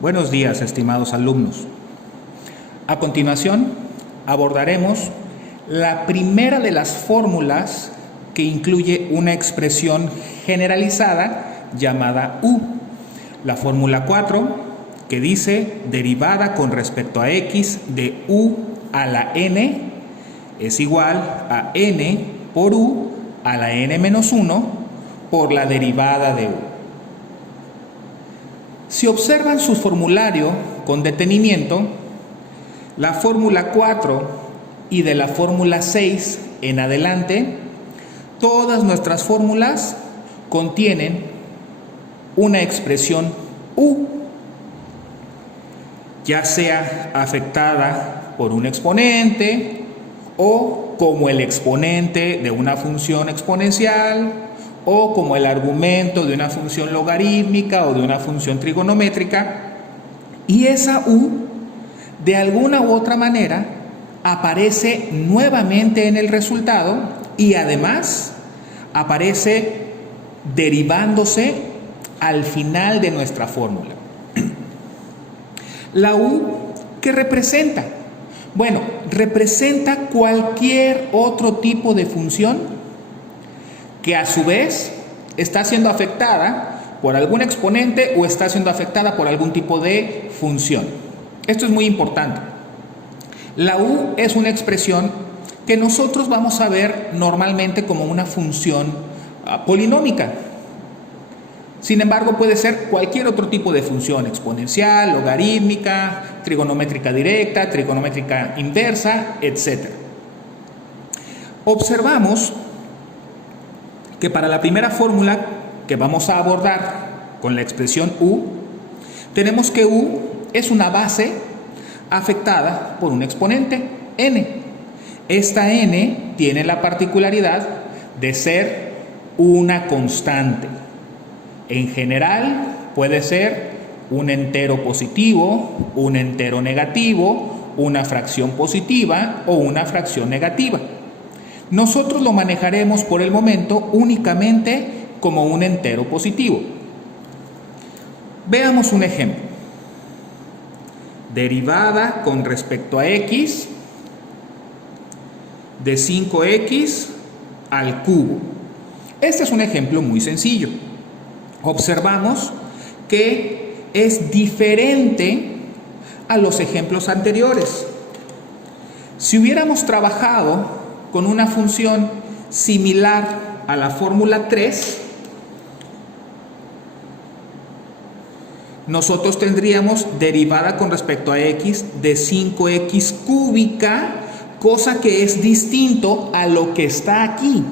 Buenos días, estimados alumnos. A continuación, abordaremos la primera de las fórmulas que incluye una expresión generalizada llamada U. La fórmula 4, que dice derivada con respecto a x de U a la n es igual a n por U a la n menos 1 por la derivada de U. Si observan su formulario con detenimiento, la fórmula 4 y de la fórmula 6 en adelante, todas nuestras fórmulas contienen una expresión U, ya sea afectada por un exponente o como el exponente de una función exponencial o como el argumento de una función logarítmica o de una función trigonométrica, y esa U de alguna u otra manera aparece nuevamente en el resultado y además aparece derivándose al final de nuestra fórmula. La U, ¿qué representa? Bueno, representa cualquier otro tipo de función que a su vez está siendo afectada por algún exponente o está siendo afectada por algún tipo de función. Esto es muy importante. La U es una expresión que nosotros vamos a ver normalmente como una función polinómica. Sin embargo, puede ser cualquier otro tipo de función, exponencial, logarítmica, trigonométrica directa, trigonométrica inversa, etc. Observamos que para la primera fórmula que vamos a abordar con la expresión U, tenemos que U es una base afectada por un exponente, n. Esta n tiene la particularidad de ser una constante. En general puede ser un entero positivo, un entero negativo, una fracción positiva o una fracción negativa. Nosotros lo manejaremos por el momento únicamente como un entero positivo. Veamos un ejemplo. Derivada con respecto a x de 5x al cubo. Este es un ejemplo muy sencillo. Observamos que es diferente a los ejemplos anteriores. Si hubiéramos trabajado con una función similar a la fórmula 3, nosotros tendríamos derivada con respecto a x de 5x cúbica, cosa que es distinto a lo que está aquí.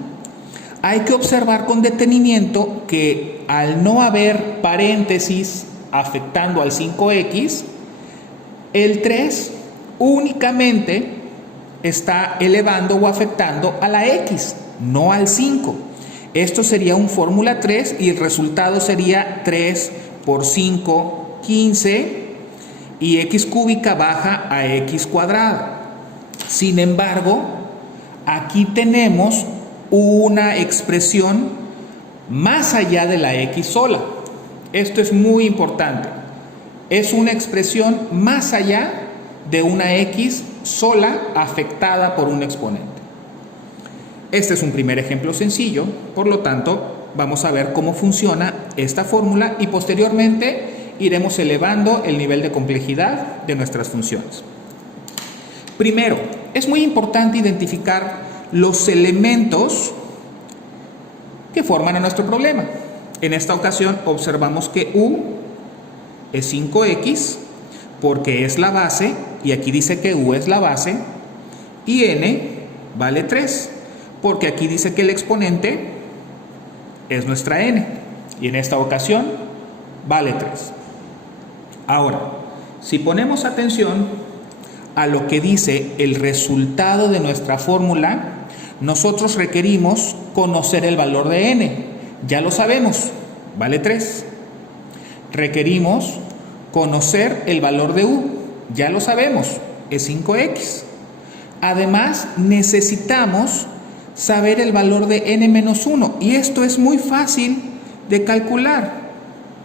Hay que observar con detenimiento que al no haber paréntesis afectando al 5x, el 3 únicamente está elevando o afectando a la x, no al 5. Esto sería un fórmula 3 y el resultado sería 3 por 5, 15, y x cúbica baja a x cuadrada. Sin embargo, aquí tenemos una expresión más allá de la x sola. Esto es muy importante. Es una expresión más allá de una x sola afectada por un exponente. Este es un primer ejemplo sencillo, por lo tanto, vamos a ver cómo funciona esta fórmula y posteriormente iremos elevando el nivel de complejidad de nuestras funciones. Primero, es muy importante identificar los elementos que forman a nuestro problema. En esta ocasión observamos que U es 5x porque es la base, y aquí dice que U es la base, y n vale 3 porque aquí dice que el exponente es nuestra n, y en esta ocasión vale 3. Ahora, si ponemos atención a lo que dice el resultado de nuestra fórmula, nosotros requerimos conocer el valor de n. Ya lo sabemos, vale 3. Requerimos conocer el valor de U. Ya lo sabemos, es 5x. Además, necesitamos saber el valor de n-1, y esto es muy fácil de calcular.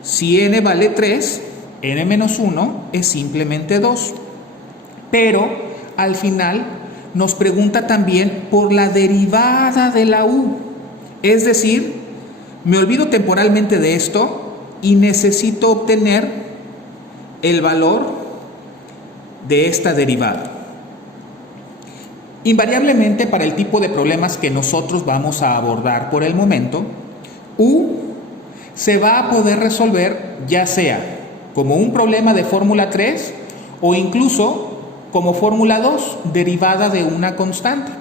Si n vale 3, n menos 1 es simplemente 2. Pero al final nos pregunta también por la derivada de la u. Es decir, me olvido temporalmente de esto y necesito obtener el valor de esta derivada. Invariablemente, para el tipo de problemas que nosotros vamos a abordar por el momento, u se va a poder resolver ya sea como un problema de fórmula 3 o incluso como fórmula 2, derivada de una constante.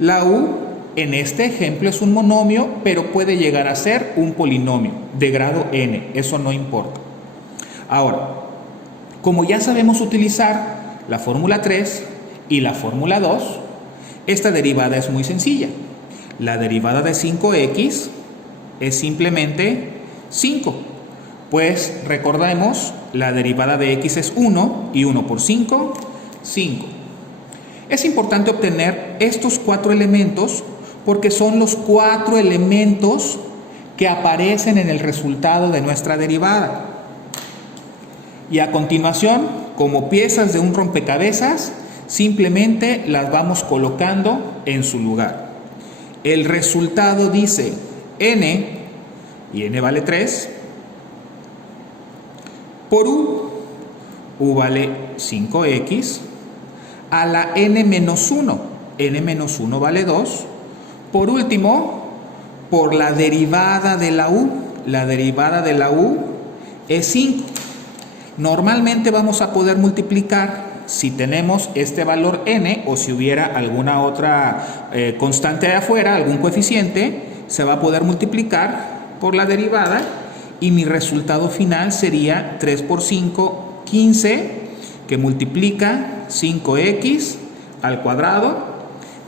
La u en este ejemplo es un monomio, pero puede llegar a ser un polinomio de grado n, eso no importa. Ahora, como ya sabemos utilizar la fórmula 3 y la fórmula 2, esta derivada es muy sencilla. La derivada de 5x es simplemente 5. Pues recordemos, la derivada de x es 1 y 1 por 5, 5. Es importante obtener estos 4 elementos porque son los 4 elementos que aparecen en el resultado de nuestra derivada. Y a continuación, como piezas de un rompecabezas, simplemente las vamos colocando en su lugar. El resultado dice n, y n vale 3, por u vale 5x, a la n menos 1, n menos 1 vale 2, por último, por la derivada de la u es 5. Normalmente vamos a poder multiplicar si tenemos este valor n o si hubiera alguna otra constante de afuera, algún coeficiente, se va a poder multiplicar por la derivada y mi resultado final sería 3 por 5, 15, que multiplica 5x al cuadrado,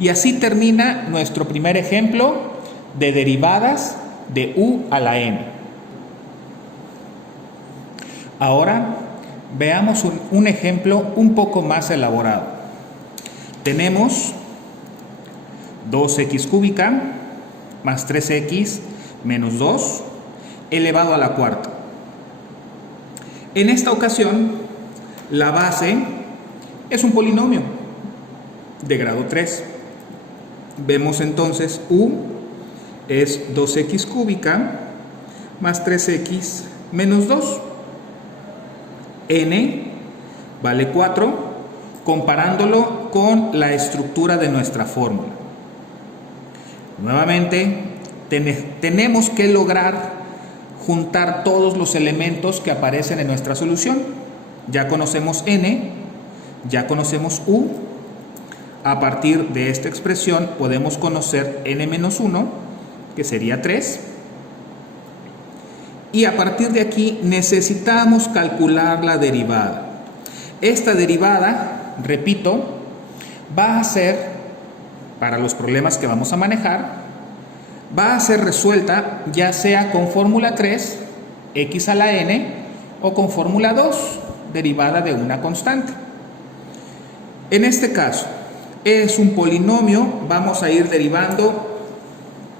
y así termina nuestro primer ejemplo de derivadas de u a la n. Ahora veamos un ejemplo un poco más elaborado. Tenemos 2x cúbica más 3x menos 2 elevado a la cuarta. En esta ocasión, la base es un polinomio de grado 3. Vemos entonces u es 2x cúbica más 3x menos 2. N vale 4, comparándolo con la estructura de nuestra fórmula. Nuevamente, tenemos que lograr juntar todos los elementos que aparecen en nuestra solución. Ya conocemos n, ya conocemos u. A partir de esta expresión podemos conocer n menos 1, que sería 3. Y a partir de aquí necesitamos calcular la derivada. Esta derivada, repito, va a ser, para los problemas que vamos a manejar, va a ser resuelta ya sea con fórmula 3, x a la n, o con fórmula 2, derivada de una constante. En este caso, es un polinomio, vamos a ir derivando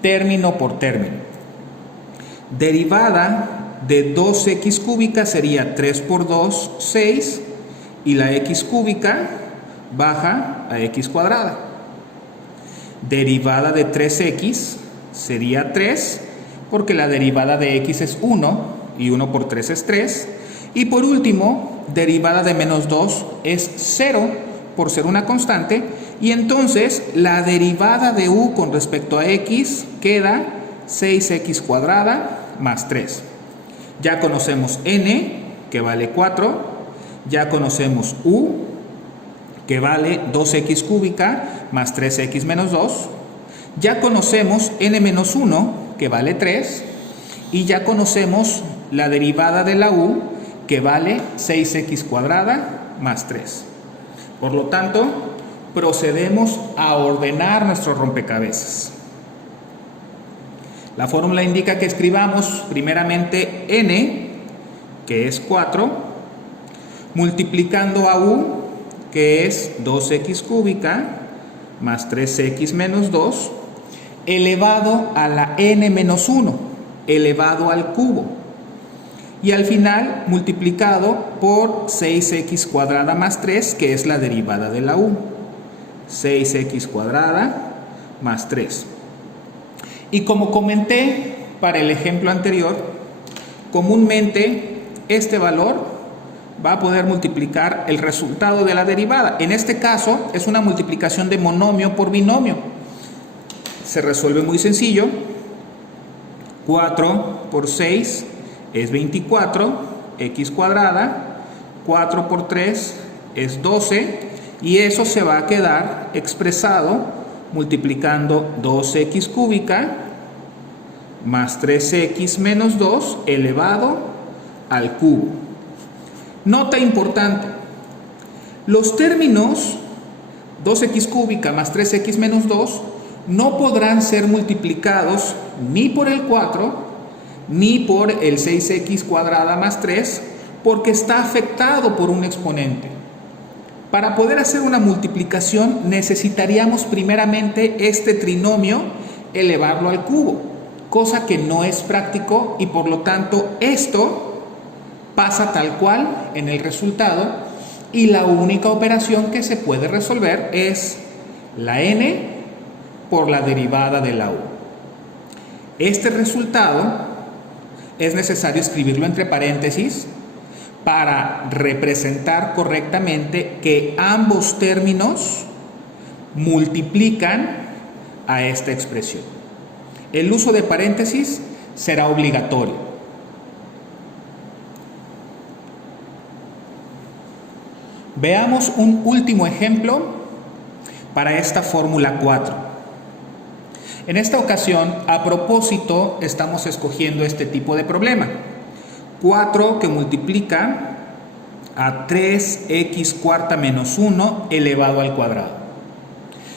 término por término. Derivada de 2x cúbica sería 3 por 2, 6, y la x cúbica baja a x cuadrada. Derivada de 3x sería 3, porque la derivada de x es 1, y 1 por 3 es 3. Y por último, derivada de menos 2 es 0, por ser una constante, y entonces la derivada de u con respecto a x queda 6x cuadrada más 3. Ya conocemos n, que vale 4, ya conocemos u, que vale 2x cúbica más 3x menos 2, ya conocemos n menos 1, que vale 3, y ya conocemos la derivada de la u, que vale 6x cuadrada más 3. Por lo tanto, procedemos a ordenar nuestro rompecabezas. La fórmula indica que escribamos primeramente n, que es 4, multiplicando a u, que es 2x cúbica más 3x menos 2, elevado a la n menos 1, elevado al cubo. y al final multiplicado por 6x cuadrada más 3, que es la derivada de la u. 6x cuadrada más 3. Y como comenté para el ejemplo anterior, comúnmente este valor va a poder multiplicar el resultado de la derivada. En este caso es una multiplicación de monomio por binomio. Se resuelve muy sencillo. 4 por 6 es 24, x cuadrada. 4 por 3 es 12, y eso se va a quedar expresado multiplicando 2x cúbica más 3x menos 2 elevado al cubo. Nota importante: los términos 2x cúbica más 3x menos 2 no podrán ser multiplicados ni por el 4 ni por el 6x cuadrada más 3, porque está afectado por un exponente. Para poder hacer una multiplicación necesitaríamos primeramente este trinomio elevarlo al cubo, cosa que no es práctico, y por lo tanto esto pasa tal cual en el resultado, y la única operación que se puede resolver es la n por la derivada de la u. Este resultado es necesario escribirlo entre paréntesis para representar correctamente que ambos términos multiplican a esta expresión. El uso de paréntesis será obligatorio. Veamos un último ejemplo para esta fórmula 4. En esta ocasión, a propósito, estamos escogiendo este tipo de problema. 4 que multiplica a 3x cuarta menos 1 elevado al cuadrado.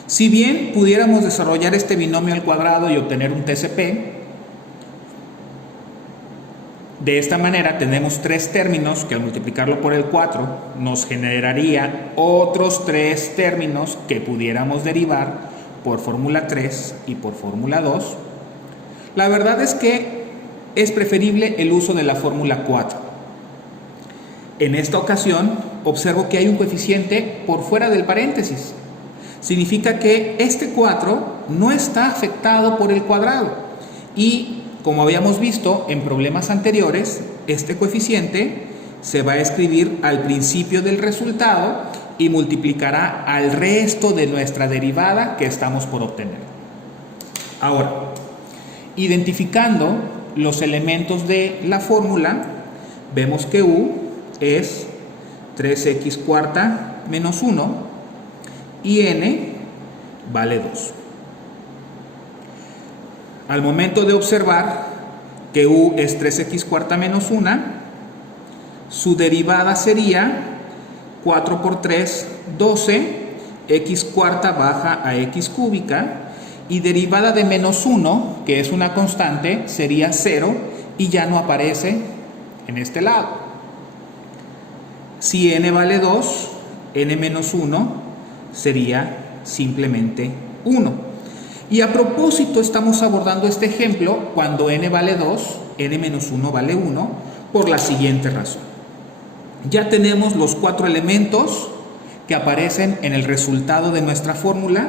Si bien pudiéramos desarrollar este binomio al cuadrado y obtener un TCP, de esta manera tenemos tres términos que al multiplicarlo por el 4 nos generaría otros tres términos que pudiéramos derivar por fórmula 3 y por fórmula 2. La verdad es que es preferible el uso de la fórmula 4. En esta ocasión observo que hay un coeficiente por fuera del paréntesis. Significa que este 4 no está afectado por el cuadrado, y como habíamos visto en problemas anteriores, este coeficiente se va a escribir al principio del resultado y multiplicará al resto de nuestra derivada que estamos por obtener. Ahora, identificando los elementos de la fórmula, vemos que u es 3x cuarta menos 1 y n vale 2. Al momento de observar que u es 3x cuarta menos 1, su derivada sería 4 por 3, 12, x cuarta baja a x cúbica, y derivada de menos 1, que es una constante, sería 0 y ya no aparece en este lado. Si n vale 2, n menos 1 sería simplemente 1. Y a propósito estamos abordando este ejemplo cuando n vale 2, n menos 1 vale 1, por la siguiente razón. Ya tenemos los cuatro elementos que aparecen en el resultado de nuestra fórmula.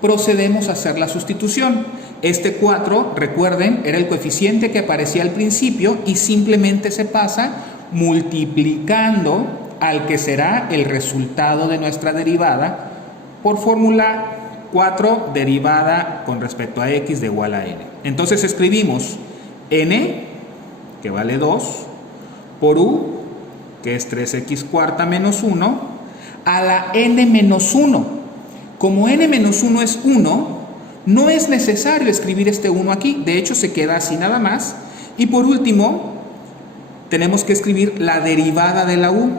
Procedemos a hacer la sustitución. Este 4, recuerden, era el coeficiente que aparecía al principio y simplemente se pasa multiplicando al que será el resultado de nuestra derivada por fórmula 4 derivada con respecto a x de igual a n. Entonces escribimos n, que vale 2, por u, que es 3x cuarta menos 1, a la n menos 1. Como n menos 1 es 1, no es necesario escribir este 1 aquí, de hecho se queda así nada más. Y por último, tenemos que escribir la derivada de la u,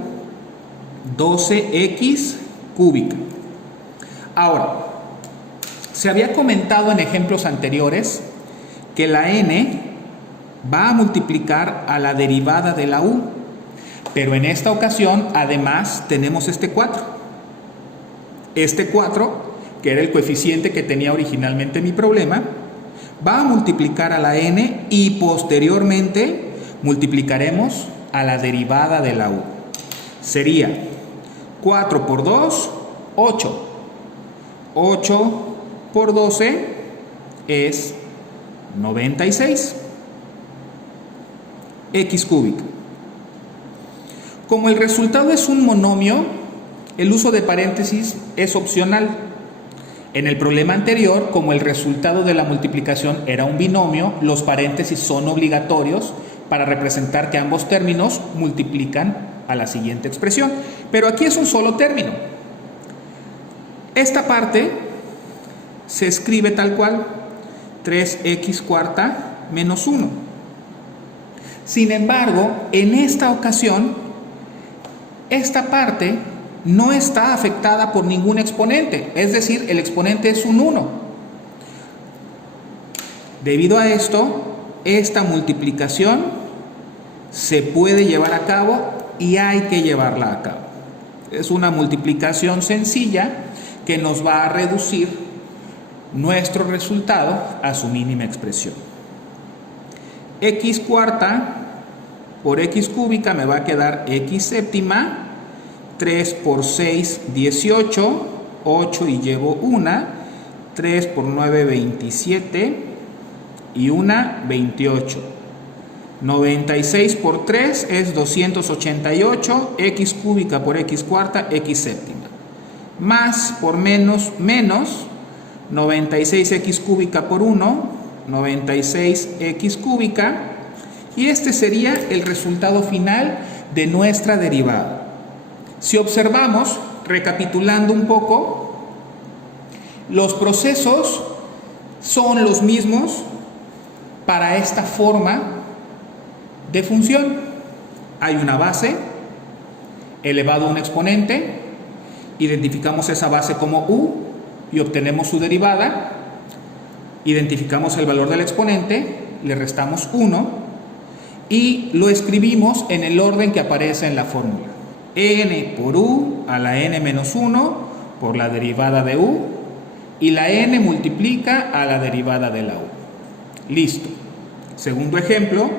12x cúbica. Ahora, se había comentado en ejemplos anteriores que la n va a multiplicar a la derivada de la u, pero en esta ocasión además tenemos este 4. Este 4, que era el coeficiente que tenía originalmente mi problema, va a multiplicar a la n y posteriormente multiplicaremos a la derivada de la u. Sería 4 por 2, 8. 8 por 12 es 96. X cúbica. Como el resultado es un monomio, el uso de paréntesis es opcional. En el problema anterior, como el resultado de la multiplicación era un binomio, los paréntesis son obligatorios para representar que ambos términos multiplican a la siguiente expresión. Pero aquí es un solo término. Esta parte se escribe tal cual, 3x cuarta menos 1. Sin embargo, en esta ocasión, esta parte no está afectada por ningún exponente, es decir, el exponente es un 1. Debido a esto, esta multiplicación se puede llevar a cabo y hay que llevarla a cabo. Es una multiplicación sencilla que nos va a reducir nuestro resultado a su mínima expresión. X cuarta por x cúbica me va a quedar x séptima. 3 por 6, 18, 8 y llevo 1, 3 por 9, 27 y 1, 28. 96 por 3 es 288, x cúbica por x cuarta, x séptima. Más por menos, 96x cúbica por 1, 96x cúbica. Y este sería el resultado final de nuestra derivada. Si observamos, recapitulando un poco, los procesos son los mismos para esta forma de función. Hay una base elevado a un exponente, identificamos esa base como u y obtenemos su derivada, identificamos el valor del exponente, le restamos 1 y lo escribimos en el orden que aparece en la fórmula. N por u a la n menos 1 por la derivada de u y la n multiplica a la derivada de la u. Listo. Segundo ejemplo,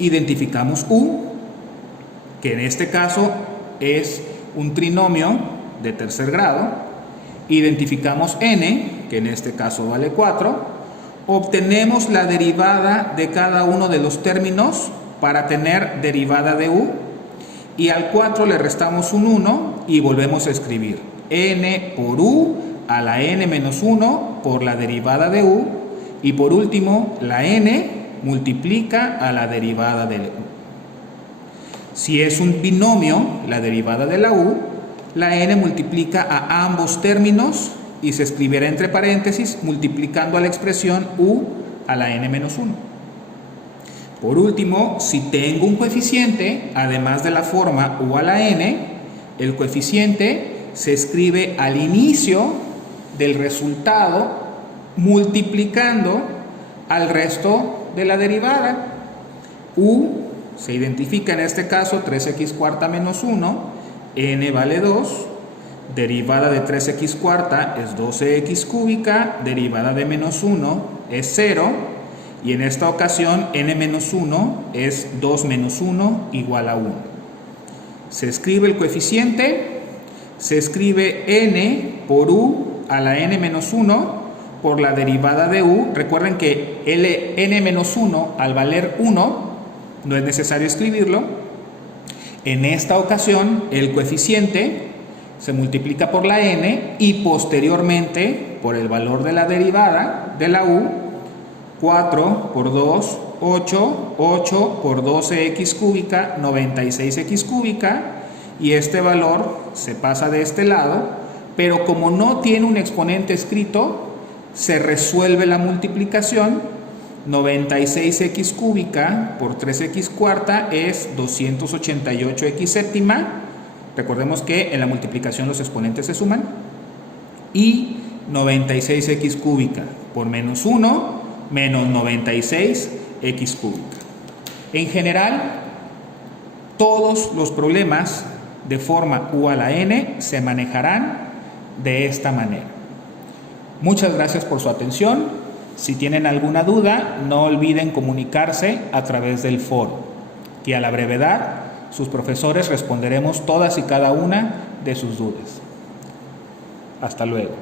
identificamos u, que en este caso es un trinomio de tercer grado. Identificamos n, que en este caso vale 4. Obtenemos la derivada de cada uno de los términos para tener derivada de u. Y al 4 le restamos un 1 y volvemos a escribir n por u a la n menos 1 por la derivada de u. Y por último, la n multiplica a la derivada de u. Si es un binomio, la derivada de la u, la n multiplica a ambos términos y se escribirá entre paréntesis multiplicando a la expresión u a la n menos 1. Por último, si tengo un coeficiente, además de la forma u a la n, el coeficiente se escribe al inicio del resultado multiplicando al resto de la derivada. U se identifica en este caso 3x cuarta menos 1, n vale 2, derivada de 3x cuarta es 12x cúbica, derivada de menos 1 es 0. Y en esta ocasión, n menos 1 es 2 menos 1 igual a 1. Se escribe el coeficiente, se escribe n por u a la n menos 1 por la derivada de u. Recuerden que n menos 1 al valer 1 no es necesario escribirlo. En esta ocasión, el coeficiente se multiplica por la n y posteriormente por el valor de la derivada de la u. 4 por 2, 8, 8 por 12x cúbica, 96x cúbica, y este valor se pasa de este lado, pero como no tiene un exponente escrito, se resuelve la multiplicación. 96x cúbica por 3x cuarta es 288x séptima. Recordemos que en la multiplicación los exponentes se suman. Y 96x cúbica por menos 1 menos 96x cúbica. En general, todos los problemas de forma u a la n se manejarán de esta manera. Muchas gracias por su atención. Si tienen alguna duda, no olviden comunicarse a través del foro. y a la brevedad sus profesores responderemos todas y cada una de sus dudas. Hasta luego.